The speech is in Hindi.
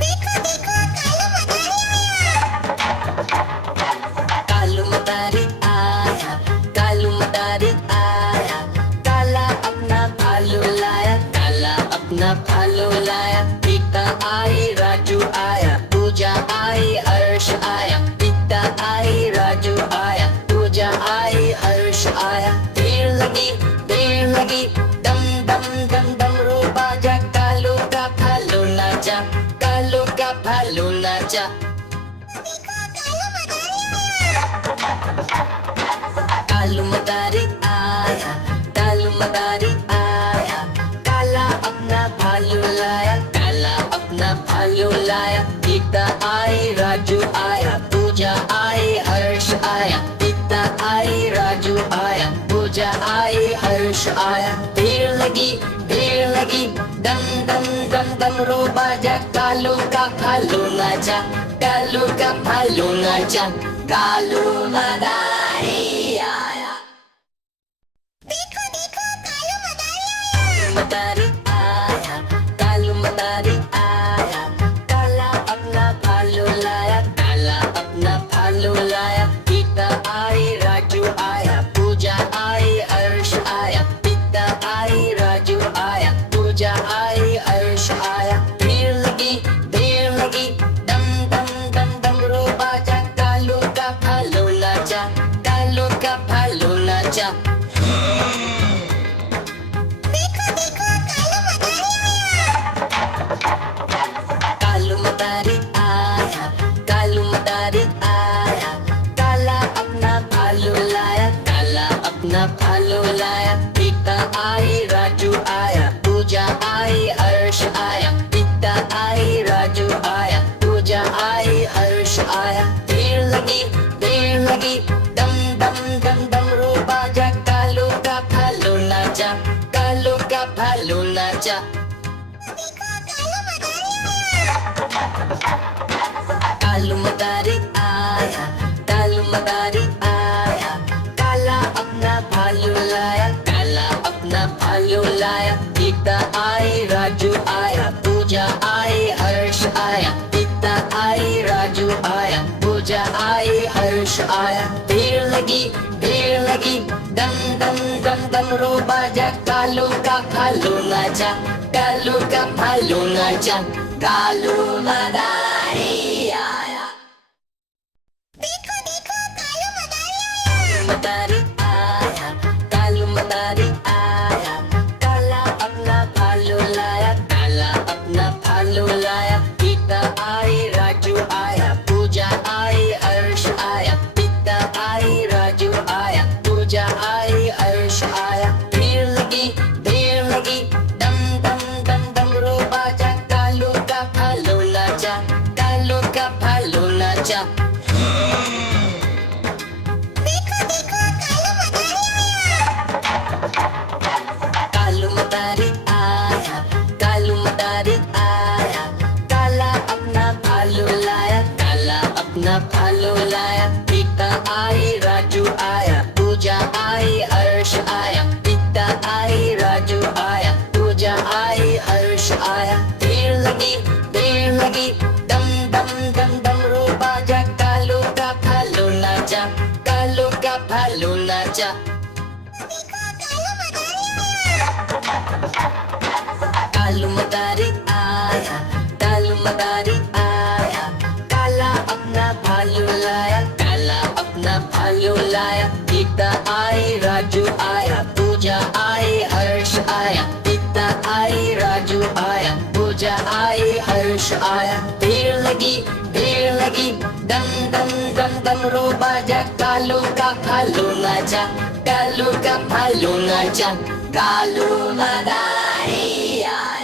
देखो देखो कालू मदारी आया, कालू मदारी आया, काला अपना भालू लाया, काला अपना भालू लाया। पीता आई राजू आया, पूजा आई हर्ष आया, पीता आई राजू आया, पूजा आई हर्ष आया। देर लगी दम दम दम दम रो बाजा, कालू का भालू नाचा, कालू का भालू नाचा। कालू मदारी आया, कालू मदारी आया, काला अपना भालू लाया, काला अपना भालू लाया। पीता आई राजू आया, पूजा आई हर्ष आया, पीता आई राजू आया, पूजा आई हर्ष आया। देर लगी दम दम दम दम रो बाजा, कालू का भालू नाचा, कालू का भालू नाचा। कालू मदारी आया, देखो देखो कालू मदारी आया, कालू मदारी आया, काला अपना भालू लाया, काला अपना भालू लाया। पीता आई राजू आया, पूजा आई हर्ष आया, पीता आई राजू आया, पूजा आई हर्ष आया। देर लगी दम दम दम दम रो बाजा, कालू का भालू नाचा, कालू का भालू नाचा। देखो देखो कालू मदारी आया, कालू मदारी आया, काला अपना भालू लाया, काला अपना भालू लाया। पीता आई राजू आया, पूजा आई हर्ष आया, पीता आई राजू आया, पूजा आई हर्ष आया। देर लगी दम दम दम दम रो बाजा, कालू का भालू नाचा, कालू का भालू नाचा। कालू मदारी आया, कालू मदारी आया, काला अपना भालू लाया, काला अपना भालू लाया। पीता आई राजू आया, पूजा आई हर्ष आया, पीता आई राजू आया, पूजा आई हर्ष आया। देर लगी दम दम दम दम रो बाजा, कालू का भालू नाचा, कालू का भालू नाचा। कालू मदारी आया, देखो देखो मदारी आया, कालू मदारी आया, काला अपना भालू लाया, काला अपना भालू लाया। पीता आई राजू आया, पूजा आई हर्ष आया, पीता आई राजू आया, पूजा आई हर्ष आया। देर लगी दम दम दम दम रो बाजा, कालू का भालू नाचा, कालू का भालू नाचा। कालू मदारी आया, कालू मदारी आया, काला अपना भालू लाया, काला अपना भालू लाया। पीता आई राजू आया, पूजा आई हर्ष आया, पीता आई राजू आया, पूजा आई हर्ष आया। देर लगी दम दम दम दम रो बाजा, कालू का भालू नाचा, कालू का भालू नाचा। कालू मदारी आया, कालू मदारी आया, काला अपना भालू लाया, काला अपना भालू लाया। पीता आई राजू आया, पूजा आई हर्ष आया, पीता आई राजू आया, पूजा आई हर्ष आया। देर लगी दम दम दम दम रो बाजा, कालू का भालू नाचा, कालू का भालू नाचा। कालू मदारी आया।